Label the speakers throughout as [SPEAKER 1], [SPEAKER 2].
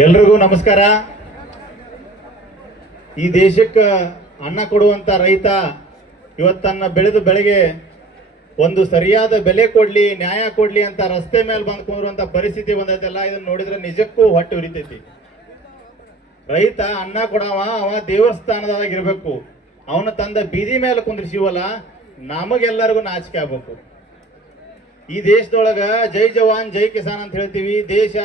[SPEAKER 1] ಎಲ್ರಿಗೂ ನಮಸ್ಕಾರ. ಈ ದೇಶಕ್ಕೆ ಅನ್ನ ಕೊಡುವಂತ ರೈತ ಇವತ್ತನ್ನ ಬೆಳೆದ ಬೆಳೆಗೆ ಒಂದು ಸರಿಯಾದ ಬೆಲೆ ಕೊಡ್ಲಿ, ನ್ಯಾಯ ಕೊಡ್ಲಿ ಅಂತ ರಸ್ತೆ ಮೇಲೆ ಬಂದು ಕುಂದ್ರುವಂತ ಪರಿಸ್ಥಿತಿ ಬಂದೈತೆಲ್ಲ ಇದನ್ನ ನೋಡಿದ್ರೆ ನಿಜಕ್ಕೂ ಹೊಟ್ಟೆ ಉರಿತೈತಿ. ರೈತ ಅನ್ನ ಕೊಡವ, ಅವ ದೇವಸ್ಥಾನದಾಗ ಇರ್ಬೇಕು. ಅವನ ತಂದ ಬೀದಿ ಮೇಲೆ ಕುಂದ್ರಿಸಿವಲ್ಲ, ನಮಗೆಲ್ಲರಿಗೂ ನಾಚಿಕೆ ಆಗ್ಬೇಕು. ಈ ದೇಶದೊಳಗ ಜೈ ಜವಾನ್, ಜೈ ಕಿಸಾನ್ ಅಂತ ಹೇಳ್ತೀವಿ. ದೇಶ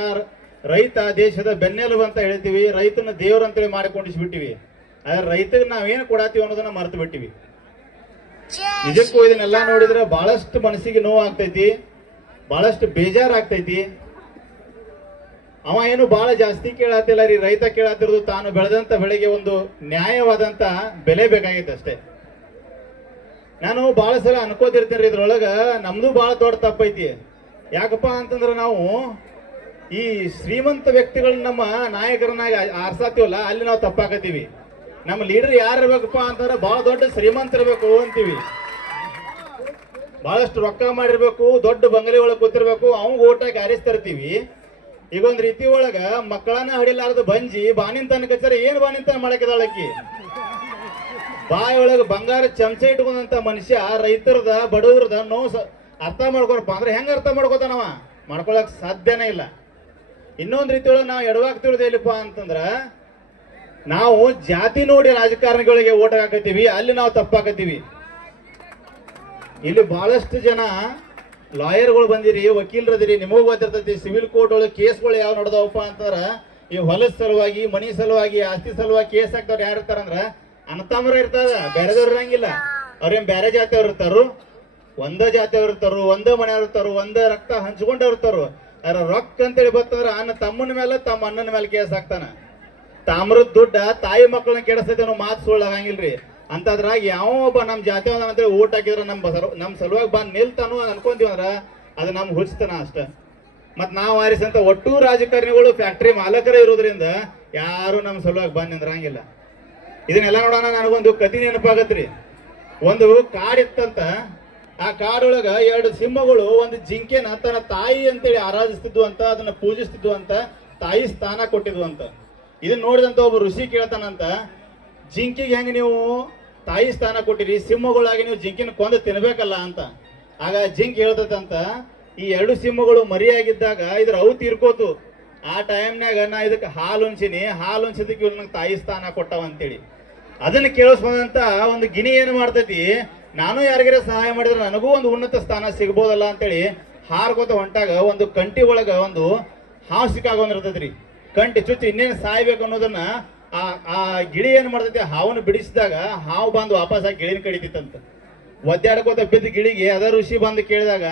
[SPEAKER 1] ರೈತ ದೇಶದ ಬೆನ್ನೆಲುಬು ಅಂತ ಹೇಳ್ತೀವಿ ರೈತನ ದೇವ್ರ ಅಂತೇಳಿ ಮಾಡಿಕೊಂಡಿಸ್ಬಿಟ್ಟಿವಿ. ಆದ್ರೆ ರೈತಗೆ ನಾವೇನು ಕೊಡಾತೀವಿ ಅನ್ನೋದನ್ನ ಮರೆತು ಬಿಟ್ಟಿವಿ. ನಿಜಕ್ಕೂ ಇದನ್ನೆಲ್ಲ ನೋಡಿದ್ರೆ ಬಹಳಷ್ಟು ಮನಸ್ಸಿಗೆ ನೋವು ಆಗ್ತೈತಿ ಬಹಳಷ್ಟು ಬೇಜಾರಾಗ್ತೈತಿ. ಅವ ಏನು ಬಹಳ ಜಾಸ್ತಿ ಕೇಳತ್ತಿಲ್ಲ ರೀ, ರೈತ ಕೇಳತ್ತಿರೋದು ತಾನು ಬೆಳೆದಂತ ಬೆಳೆಗೆ ಒಂದು ನ್ಯಾಯವಾದಂತ ಬೆಲೆ ಬೇಕಾಗೈತೆ ಅಷ್ಟೇ. ನಾನು ಬಹಳ ಸಲ ಅನ್ಕೋತಿರ್ತೀನಿ ಇದ್ರೊಳಗ, ನಮ್ದು ಬಹಳ ದೊಡ್ಡ ತಪ್ಪೈತಿ. ಯಾಕಪ್ಪ ಅಂತಂದ್ರೆ ನಾವು ಈ ಶ್ರೀಮಂತ ವ್ಯಕ್ತಿಗಳನ್ನ ನಮ್ಮ ನಾಯಕರನ್ನಾಗಿ ಆರ್ಸಾತೀವಲ್ಲ, ಅಲ್ಲಿ ನಾವು ತಪ್ಪಾಕತ್ತೀವಿ. ನಮ್ಮ ಲೀಡರ್ ಯಾರು ಇರ್ಬೇಕಪ್ಪ ಅಂತಂದ್ರೆ ಬಹಳ ದೊಡ್ಡ ಶ್ರೀಮಂತ ಇರ್ಬೇಕು ಅಂತೀವಿ. ಬಹಳಷ್ಟು ರೊಕ್ಕ ಮಾಡಿರ್ಬೇಕು, ದೊಡ್ಡ ಬಂಗಲೆ ಒಳಗೆ ಕೂತಿರ್ಬೇಕು ಅವಂಗ ಓಟ್ ಹಾಕಿ ಆರಿಸ್ತಿರ್ತೀವಿ. ಈಗ ಒಂದ್ ರೀತಿ ಒಳಗ ಮಕ್ಕಳನ್ನ ಹಡಿಲಾರದ ಬಂಜಿ ಬಾನಿಂತನ ಕಚರ ಏನ್ ಬಾನಿಂತನ ಮಾಡಕ್ಕಿದಾಳಕ್ಕಿ ಬಾಯಿ ಒಳಗ ಬಂಗಾರ ಚಮಚ ಇಟ್ಕೊಂಡಂತ ಮನುಷ್ಯ ರೈತರದ, ಬಡವರದ ನೋವು ಅರ್ಥ ಮಾಡ್ಕೊಳಪ್ಪ ಅಂದ್ರೆ ಹೆಂಗ ಅರ್ಥ ಮಾಡ್ಕೋತಾನವ? ಮಾಡ್ಕೊಳಕ್ ಸಾಧ್ಯನೇ ಇಲ್ಲ. ಇನ್ನೊಂದ್ ಒಳಗೆ ನಾವು ಎಡವಾಗಿ ತಿಳಿದೇಲಿಪ್ಪ ಅಂತಂದ್ರ, ನಾವು ಜಾತಿ ನೋಡಿ ರಾಜಕಾರಣಿಗಳಿಗೆ ಓಟ್ ಹಾಕತ್ತೀವಿ, ಅಲ್ಲಿ ನಾವು ತಪ್ಪಾಕತ್ತೀವಿ. ಇಲ್ಲಿ ಬಹಳಷ್ಟು ಜನ ಲಾಯರ್ಗಳು ಬಂದಿರಿ, ವಕೀಲರದಿರಿ, ನಿಮಗೂ ಗೊತ್ತಿರ್ತೈತಿ, ಸಿವಿಲ್ ಕೋರ್ಟ್ ಒಳಗೆ ಕೇಸ್ಗಳು ಯಾವ ನಡೆದವಪ್ಪ ಅಂತಂದ್ರ, ಈ ಹೊಲದ ಸಲುವಾಗಿ, ಮನಿ ಸಲುವಾಗಿ, ಆಸ್ತಿ ಸಲುವಾಗಿ ಕೇಸ್ ಹಾಕ್ದವ್ರು ಯಾರು ಇರ್ತಾರಂದ್ರ ಅನತಾಮ್ರ ಇರ್ತದ ಬೇರೆದವ್ರು ಇರಂಗಿಲ್ಲ. ಅವ್ರೇನ್ ಬೇರೆ ಜಾತಿಯವ್ರು ಇರ್ತಾರು? ಒಂದ ಜಾತಿಯವ್ರು ಇರ್ತಾರು, ಒಂದ ಮನೆಯವ್ರು ಇರ್ತಾರು, ಒಂದ ರಕ್ತ ಹಂಚ್ಕೊಂಡವ್ರು ಇರ್ತಾರು. ಅದ್ರ ರೊಕ್ಕ ಅಂತೇಳಿ ಗೊತ್ತಂದ್ರ ಅನ್ನ ತಮ್ಮನ ಮೇಲೆ ತಮ್ಮ ಅಣ್ಣನ ಮೇಲೆ ಕೇಸ್ ಹಾಕ್ತಾನ. ತಾಮ್ರದ ದುಡ್ಡ ತಾಯಿ ಮಕ್ಕಳನ್ನ ಕೆಡಿಸ್ತೈತೆ ಅನ್ನೋ ಮಾತು ಸುಳ್ಳಾಗಂಗಿಲ್ರಿ. ಅಂತದ್ರಾಗ ಯಾವ ಒಬ್ಬ ನಮ್ಮ ಜಾತಿ ಅಂತೇಳಿ ಊಟ ಹಾಕಿದ್ರೆ ನಮ್ಮ ಬಸರ- ನಮ್ ಸಲುವಾಗಿ ಬಂದು ನಿಲ್ತಾನೋ ಅನ್ಕೊಂತೀವಿ ಅಂದ್ರ ಅದು ನಮ್ ಹುಚ್ಚತನ ಅಷ್ಟ. ಮತ್ ನಾವು ಆರಿಸಂತ ಒಟ್ಟು ರಾಜಕಾರಣಿಗಳು ಫ್ಯಾಕ್ಟ್ರಿ ಮಾಲಕರೇ ಇರೋದ್ರಿಂದ ಯಾರು ನಮ್ಮ ಸಲುವಾಗಿ ಬಂದ್ ನಿಂದ್ರಂಗಿಲ್ಲ. ಇದನ್ನೆಲ್ಲ ನೋಡೋಣ, ನನಗೊಂದು ಕತಿ ನೆನಪಾಗತ್ರಿ. ಒಂದು ಕಾಡಿತ್ತಂತ ಆ ಕಾಡೊಳಗ ಎರಡು ಸಿಂಹಗಳು, ಒಂದು ಜಿಂಕೆನ ತನ್ನ ತಾಯಿ ಅಂತೇಳಿ ಆರಾಧಿಸ್ತಿದ್ವು ಅಂತ, ಅದನ್ನ ಪೂಜಿಸ್ತಿದ್ವು ಅಂತ, ತಾಯಿ ಸ್ಥಾನ ಕೊಟ್ಟಿದ್ವು ಅಂತ. ಇದನ್ನ ನೋಡಿದಂತ ಒಬ್ಬ ಋಷಿ ಕೇಳ್ತಾನಂತ, ಜಿಂಕಿಗೆ ಹೆಂಗ್ ನೀವು ತಾಯಿ ಸ್ಥಾನ ಕೊಟ್ಟಿರಿ? ಸಿಂಹಗಳಾಗಿ ನೀವು ಜಿಂಕಿನ ಕೊಂದು ತಿನ್ಬೇಕಲ್ಲ ಅಂತ. ಆಗ ಜಿಂಕ್ ಹೇಳ್ತದಂತ ಈ ಎರಡು ಸಿಂಹಗಳು ಮರಿಯಾಗಿದ್ದಾಗ ಇದ್ರ ಅವು ತೀರ್ಕೋತು ಆ ಟೈಮ್ನಾಗ ನಾ ಇದಕ್ಕೆ ಹಾಲು ಉಂಚಿನಿ ಹಾಲು ಉಣ್ಸಿದಕ್ಕೆ ಇವ್ರು ನಂಗೆ ತಾಯಿ ಸ್ಥಾನ ಕೊಟ್ಟವ ಅಂತೇಳಿ. ಅದನ್ನ ಕೇಳಿಸ್ಬೋದಂತ ಒಂದು ಗಿಣಿ ಏನು ಮಾಡ್ತೈತಿ ನಾನು ಯಾರಿಗಾರ ಸಹಾಯ ಮಾಡಿದ್ರೆ ನನಗೂ ಒಂದು ಉನ್ನತ ಸ್ಥಾನ ಸಿಗ್ಬೋದಲ್ಲ ಅಂತೇಳಿ ಹಾರ್ಕೋತ ಹೊಂಟಾಗ ಒಂದು ಕಂಟಿ ಒಳಗೆ ಒಂದು ಹಾವು ಸಿಕ್ಕಾಗೊಂಡಿರ್ತೈತ್ರಿ ಕಂಟಿ ಚುಚ್ಚಿ ಇನ್ನೇನು ಸಾಯ್ಬೇಕು ಅನ್ನೋದನ್ನ ಆ ಆ ಗಿಳಿ ಏನು ಮಾಡ್ತೈತಿ, ಹಾವನ್ನು ಬಿಡಿಸಿದಾಗ ಹಾವು ಬಂದು ವಾಪಸ್ ಆಗಿ ಗಿಳಿನ ಕಡಿತಿತ್ತಂತ ಒದ್ದಾಡ್ಕೋತ ಬಿದ್ದ ಗಿಳಿಗೆ ಅದ ಋಷಿ ಬಂದು ಕೇಳಿದಾಗ,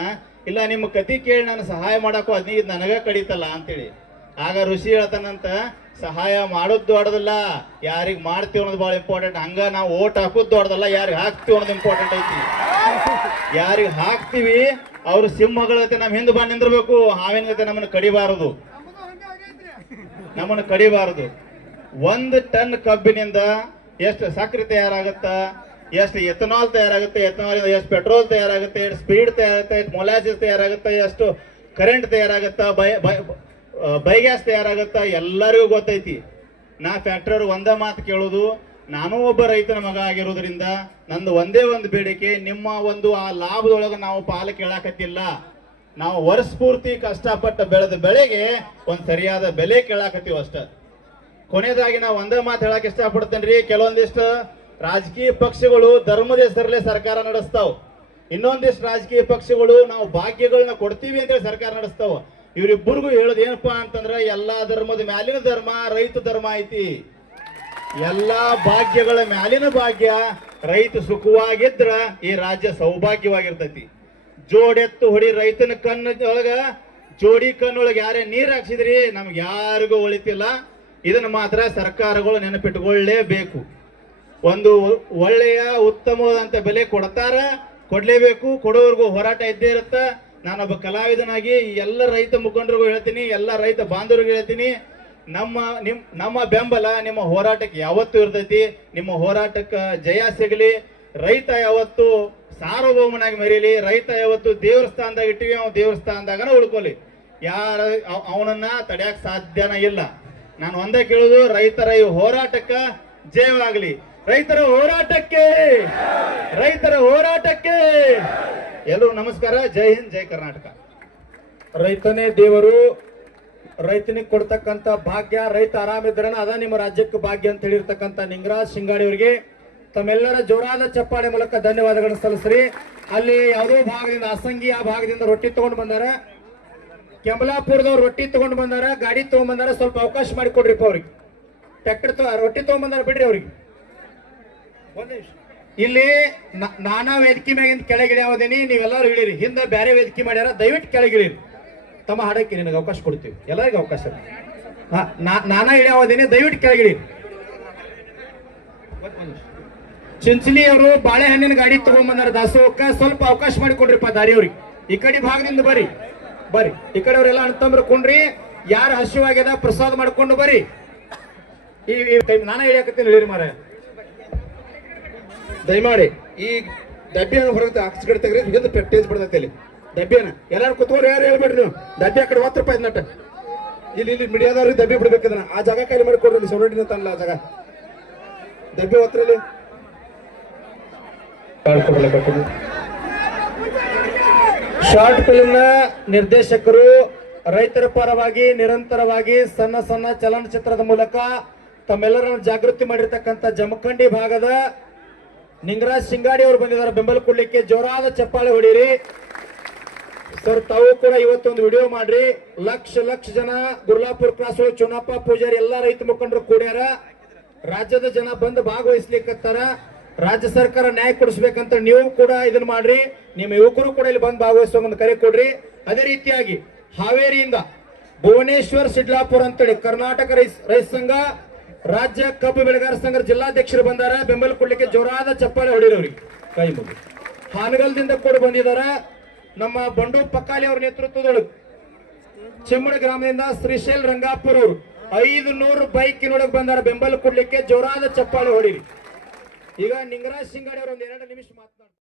[SPEAKER 1] ಇಲ್ಲ, ನಿಮ್ಮ ಕತಿ ಕೇಳಿ ನಾನು ಸಹಾಯ ಮಾಡಕ್ಕೂ ಅದ್ನಿ ಇದು ನನಗ ಕಡಿತಲ್ಲ ಅಂತೇಳಿ. ಆಗ ಋಷಿ ಹೇಳ್ತಾನಂತ ಸಹಾಯ ಮಾಡೋದು ದೊಡ್ಡದಲ್ಲ. ಯಾರಿಗೆ ಮಾಡ್ತೀವಿ ಅನ್ನೋದು ಬಹಳ ಇಂಪಾರ್ಟೆಂಟ್ ಹಂಗ ನಾವು ಓಟ್ ಹಾಕೋದು ದೊಡ್ಡದಲ್ಲ. ಯಾರಿಗೆ ಹಾಕ್ತೀವಿ ಅನ್ನೋದು ಇಂಪಾರ್ಟೆಂಟ್ ಐತಿ. ಯಾರಿಗೆ ಹಾಕ್ತಿವಿ, ಅವ್ರ ಸಿಂಹಗಳ ಜೊತೆ ನಮ್ ಹಿಂದ್ ಬಂದ್ ನಿಂದಿರ್ಬೇಕು. ಹಾವಿನ ಜೊತೆ ನಮ್ಮನ್ನ ಕಡಿಬಾರದು. ನಮ್ಮನ್ನು ಕಡಿಬಾರದು. ಒಂದು ಟನ್ ಕಬ್ಬಿನಿಂದ ಎಷ್ಟು ಸಕ್ಕರೆ ತಯಾರಾಗುತ್ತ? ಎಷ್ಟು ಎಥನಾಲ್ ತಯಾರಾಗುತ್ತೆ? ಎಥನಾಲ್ ಎಷ್ಟು ಪೆಟ್ರೋಲ್ ತಯಾರಾಗುತ್ತೆ? ಎಷ್ಟು ಸ್ಪೀಡ್ ತಯಾರಾಗುತ್ತೆ? ಎಷ್ಟು ಮೊಲಾಸಿಸ್ ತಯಾರಾಗುತ್ತೆ? ಎಷ್ಟು ಕರೆಂಟ್ ತಯಾರಾಗುತ್ತ? ಬೈ ಬೈ ಬೈಗ್ಯಾಸ್ ತಯಾರಾಗತ್ತ ಎಲ್ಲರಿಗೂ ಗೊತ್ತೈತಿ. ನಾ ಫ್ಯಾಕ್ಟ್ರಿ ಒಂದೇ ಮಾತು ಕೇಳೋದು, ನಾನು ಒಬ್ಬ ರೈತನ ಮಗ ಆಗಿರೋದ್ರಿಂದ ನಂದು ಒಂದೇ ಒಂದು ಬೇಡಿಕೆ, ನಿಮ್ಮ ಒಂದು ಆ ಲಾಭದೊಳಗೆ ನಾವು ಪಾಲು ಕೇಳಾಕತ್ತಿಲ್ಲ. ನಾವು ವರ್ಷ ಪೂರ್ತಿ ಕಷ್ಟಪಟ್ಟು ಬೆಳೆದ ಬೆಳೆಗೆ ಒಂದ್ ಸರಿಯಾದ ಬೆಲೆ ಕೇಳಾಕತ್ತೀವಿ ಅಷ್ಟ. ಕೊನೆಯದಾಗಿ ನಾವು ಒಂದೇ ಮಾತು ಹೇಳಕ್ ಇಷ್ಟಪಡ್ತೇನೆ ರೀ ಕೆಲವೊಂದಿಷ್ಟು ರಾಜಕೀಯ ಪಕ್ಷಗಳು ಧರ್ಮದ ಹೆಸರಲ್ಲೇ ಸರ್ಕಾರ ನಡೆಸ್ತಾವ್. ಇನ್ನೊಂದಿಷ್ಟು ರಾಜಕೀಯ ಪಕ್ಷಗಳು ನಾವು ಭಾಗ್ಯಗಳನ್ನ ಕೊಡ್ತೀವಿ ಅಂತೇಳಿ ಸರ್ಕಾರ ನಡೆಸ್ತಾವ. ಇವರಿಬ್ಬರಿಗೂ ಹೇಳೋದು ಏನಪ್ಪಾ ಅಂತಂದ್ರೆ, ಎಲ್ಲಾ ಧರ್ಮದ ಮ್ಯಾಲಿನ ಧರ್ಮ, ರೈತ ಧರ್ಮ ಐತಿ. ಎಲ್ಲಾ ಭಾಗ್ಯಗಳ ಮ್ಯಾಲಿನ ಭಾಗ್ಯ, ರೈತ ಸುಖವಾಗಿದ್ರ ಈ ರಾಜ್ಯ ಸೌಭಾಗ್ಯವಾಗಿರ್ತೈತಿ. ಜೋಡೆತ್ತು ಹೊಡಿ ರೈತನ ಕಣ್ಣೊಳಗ, ಜೋಡಿ ಕಣ್ಣೊಳಗೆ ಯಾರೇ ನೀರ್ ಹಾಕ್ಸಿದ್ರಿ, ನಮ್ಗೆ ಯಾರಿಗೂ ಒಳಿತಿಲ್ಲ ಇದನ್ನ ಮಾತ್ರ ಸರ್ಕಾರಗಳು ನೆನಪಿಟ್ಕೊಳ್ಳೇಬೇಕು. ಒಂದು ಒಳ್ಳೆಯ, ಉತ್ತಮವಾದಂತ ಬೆಲೆ ಕೊಡ್ತಾರ, ಕೊಡ್ಲೇಬೇಕು, ಕೊಡೋರ್ಗೂ ಹೋರಾಟ ಇದ್ದೇ ಇರುತ್ತ. ನಾನೊಬ್ಬ ಕಲಾವಿದನಾಗಿ ಎಲ್ಲ ರೈತ ಮುಖಂಡರಿಗೂ ಹೇಳ್ತೀನಿ, ಎಲ್ಲ ರೈತ ಬಾಂಧವರಿಗೂ ಹೇಳ್ತೀನಿ. ನಮ್ಮ ನಿಮ್, ನಮ್ಮ ಬೆಂಬಲ ನಿಮ್ಮ ಹೋರಾಟಕ್ಕೆ ಯಾವತ್ತೂ ಇರ್ತೈತಿ. ನಿಮ್ಮ ಹೋರಾಟಕ್ಕೆ ಜಯ ಸಿಗಲಿ. ರೈತ ಯಾವತ್ತು ಸಾರ್ವಭೌಮನಾಗಿ ಮರೀಲಿ. ರೈತ ಯಾವತ್ತು ದೇವ್ರ ಸ್ಥಾನದಾಗ ಇಟ್ಟಿವಿ ಅವ್ನು ದೇವ್ರ ಸ್ಥಾನದಾಗನ ಉಳ್ಕೊಲಿ ಯಾರ, ಅವ್- ಅವನನ್ನ ತಡೆಯಕ್ ಸಾಧ್ಯನ ಇಲ್ಲ. ನಾನು ಒಂದೇ ಕೇಳುದು, ರೈತರ ಈ ಹೋರಾಟಕ್ಕ ಜಯವಾಗಲಿ. ರೈತರ ಹೋರಾಟಕ್ಕೆ ರೈತರ ಹೋರಾಟಕ್ಕೆ ಎಲ್ಲರೂ ನಮಸ್ಕಾರ, ಜೈ ಹಿಂದ್, ಜೈ ಕರ್ನಾಟಕ.
[SPEAKER 2] ರೈತನೇ ದೇವರು, ರೈತನಿಗೆ ಕೊಡ್ತಕ್ಕಂಥ ಭಾಗ್ಯ, ರೈತ ಆರಾಮಿದ್ರನ ಅದ ನಿಮ್ಮ ರಾಜ್ಯಕ್ಕೆ ಭಾಗ್ಯ ಅಂತ ಹೇಳಿರ್ತಕ್ಕಂಥ ನಿಂಗರಾಜ್ ಸಿಂಗಾಡಿ ಅವರಿಗೆ. ತಮ್ಮೆಲ್ಲರ ಜೋರಾದ ಚಪ್ಪಾಳೆ ಮೂಲಕ ಧನ್ಯವಾದಗಳನ್ನು ಸಲ್ಲಿಸ್ರಿ. ಅಲ್ಲಿ ಯಾವುದೋ ಭಾಗದಿಂದ ಅಸಂಗಿ ಆ ಭಾಗದಿಂದ ರೊಟ್ಟಿ ತಗೊಂಡು ಬಂದಾರ. ಕೆಂಬಲಾಪುರದವ್ರು ರೊಟ್ಟಿ ತಗೊಂಡು ಬಂದಾರ, ಗಾಡಿ ತಗೊಂಡ್ಬಂದಾರ ಸ್ವಲ್ಪ ಅವಕಾಶ ಮಾಡಿಕೊಡ್ರಿಪ್ಪ ಅವ್ರಿಗೆ. ಟ್ರ್ಯಾಕ್ಟರ್ ರೊಟ್ಟಿ ತಗೊಂಡ್ಬಂದಾರ ಬಿಡ್ರಿ ಅವ್ರಿಗೆ. ಒಂದ್ ನಿಮಿಷ. ಇಲ್ಲಿ ನಾನಾ ವೇದಿಕೆ ಮ್ಯಾಗಿಂದ ಕೆಳಗಿಳಿ ಯಾವ್ದೇನಿ, ನೀವೆಲ್ಲರೂ ಇಳಿರಿ. ಹಿಂದೆ ಬೇರೆ ವೇದಿಕೆ ಮಾಡ್ಯಾರ, ದಯವಿಟ್ಟು ಕೆಳಗಿಳಿರಿ. ತಮ್ಮ ಹಾಡಕ್ಕೆ ನಿನಗೆ ಅವಕಾಶ ಕೊಡ್ತೀವಿ. ಎಲ್ಲರಿಗೂ ಅವಕಾಶ ನಾನಾ ಇಳಿಯಾವದೇನಿ ದಯವಿಟ್ಟು ಕೆಳಗಿಳಿ. ಚಿಂಚಲಿ ಅವರು ಬಾಳೆಹಣ್ಣಿನ ಗಾಡಿ ತಗೊಂಡ್ಬಂದಾರ ದಾಸೋಕ ಸ್ವಲ್ಪ ಅವಕಾಶ ಮಾಡಿಕೊಡ್ರಿಪ್ಪ ದಾರಿಯವ್ರಿಗೆ. ಈ ಕಡೆ ಭಾಗದಿಂದ ಬರ್ರಿ. ಬರ್ರಿ. ಈ ಕಡೆ ಅವರೆಲ್ಲ ಅಣ್ತಂಬ್ರ ಕುಣ್ರಿ. ಯಾರು ಹಸಿವಾಗ್ಯದ ಪ್ರಸಾದ ಮಾಡ್ಕೊಂಡು ಬರ್ರಿ. ಈ ಈ ಟೈಮ್ ನಾನಾ ಇಳಿಯಾಕತ್ತೀನಿ ಹೇಳಿರಿ ಮಾರ ದಯಮಾಡಿ, ಈ ಡಬ್ಬಿಯನ್ನು ಹೊರಗೆ ಆಚೆ ಕಡೆ ತೆಗ್ರಿ ಹಿಂದೆ ಪೆಟ್ಟೇಜ್ ಬಿಡ್ತೈತೆ ಇಲ್ಲಿ ಡಬ್ಬಿಯನ್ನ. ಎಲ್ಲಾರು ಕೂತ್ಕೊಂಡು ಯಾರು ಹೇಳ್ಬೇಡ್ರಿ ನೀವು? ಡಬ್ಬಿ ಆ ಕಡೆ ಹತ್ತು ರೂಪಾಯಿ ನಟ ಇಲ್ಲಿ ಇಲ್ಲಿ ಮಿಡಿಯಾದವ್ರಿಗೆ ಡಬ್ಬಿ ಬಿಡ್ಬೇಕು ಆ ಜಾಗ ಖಾಲಿ ಮಾಡಿ ಕೊಡ್ರಿ ಸೊರಡಿನ ತನ್ನಲ್ಲ ಆ ಜಾಗ. ಡಬ್ಬಿ ಹೊತ್ತರಲ್ಲಿ ಶಾರ್ಟ್ ಫಿಲ್ಮ್ನ ನಿರ್ದೇಶಕರು ರೈತರ ಪರವಾಗಿ, ನಿರಂತರವಾಗಿ, ಸಣ್ಣ ಸಣ್ಣ ಚಲನಚಿತ್ರದ ಮೂಲಕ ತಮ್ಮೆಲ್ಲರನ್ನು ಜಾಗೃತಿ ಮಾಡಿರ್ತಕ್ಕಂಥ ಜಮಖಂಡಿ ಭಾಗದ ನಿಂಗರಾಜ್ ಸಿಂಗಾಡಿ ಅವರು ಬಂದಿದ್ದಾರೆ. ಬೆಂಬಲ ಕೊಡ್ಲಿಕ್ಕೆ ಜೋರಾದ ಚಪ್ಪಾಳೆ ಹೊಡೀರಿ. ಸರ್, ತಾವು ಕೂಡ ಇವತ್ತೊಂದು ವಿಡಿಯೋ ಮಾಡ್ರಿ. ಲಕ್ಷ ಲಕ್ಷ ಜನ ಗುರ್ಲಾಪುರ್ ಕ್ರಾಸ್ ಚುನಪ್ಪ ಪೂಜಾರಿ ಎಲ್ಲಾ ರೈತ ಮುಖಂಡರು ಕೂಡ್ಯಾರ. ರಾಜ್ಯದ ಜನ ಬಂದು ಭಾಗವಹಿಸ್ಲಿಕ್ಕತ್ತಾರ. ರಾಜ್ಯ ಸರ್ಕಾರ ನ್ಯಾಯ ಕೊಡಿಸ್ಬೇಕಂತ ನೀವು ಕೂಡ ಇದನ್ನ ಮಾಡ್ರಿ. ನಿಮ್ಮ ಯುವಕರು ಕೂಡ ಇಲ್ಲಿ ಬಂದು ಭಾಗವಹಿಸುವ ಒಂದು ಕರೆ ಕೊಡ್ರಿ. ಅದೇ ರೀತಿಯಾಗಿ ಹಾವೇರಿಯಿಂದ ಭುವನೇಶ್ವರ್, ಸಿಡ್ಲಾಪುರ್ ಅಂತೇಳಿ ಕರ್ನಾಟಕ ರೈತ ಸಂಘ ರಾಜ್ಯ ಕಬ್ಬು ಬೆಳೆಗಾರ ಸಂಘದ ಜಿಲ್ಲಾಧ್ಯಕ್ಷರು ಬಂದಾರ. ಬೆಂಬಲ ಕೊಡ್ಲಿಕ್ಕೆ ಜೋರಾದ ಚಪ್ಪಾಳೆ ಹೊಡಿರೋರಿ ಕೈ ಮುಗಿ ಹಾನಗಲ್ದಿಂದ ಕೂಡ ಬಂದಿದಾರ ನಮ್ಮ ಬಂಡು ಪಕ್ಕಾಲಿ ಅವ್ರ ನೇತೃತ್ವದೊಳಗೆ ಚಿಮ್ಮಡ ಗ್ರಾಮದಿಂದ ಶ್ರೀಶೈಲ್ ರಂಗಾಪುರ ಅವರು ಐದು ನೂರು ಬೈಕಿನೊಳಗೆ ಬಂದಾರ. ಬೆಂಬಲ ಕೊಡ್ಲಿಕ್ಕೆ ಜೋರಾದ ಚಪ್ಪಾಳೆ ಹೊಡಿರಿ. ಈಗ ನಿಂಗರಾಜ್ ಸಿಂಗಾಡಿ ಅವರು ಒಂದ್ ಎರಡು ನಿಮಿಷ ಮಾತನಾಡ್ತಾರೆ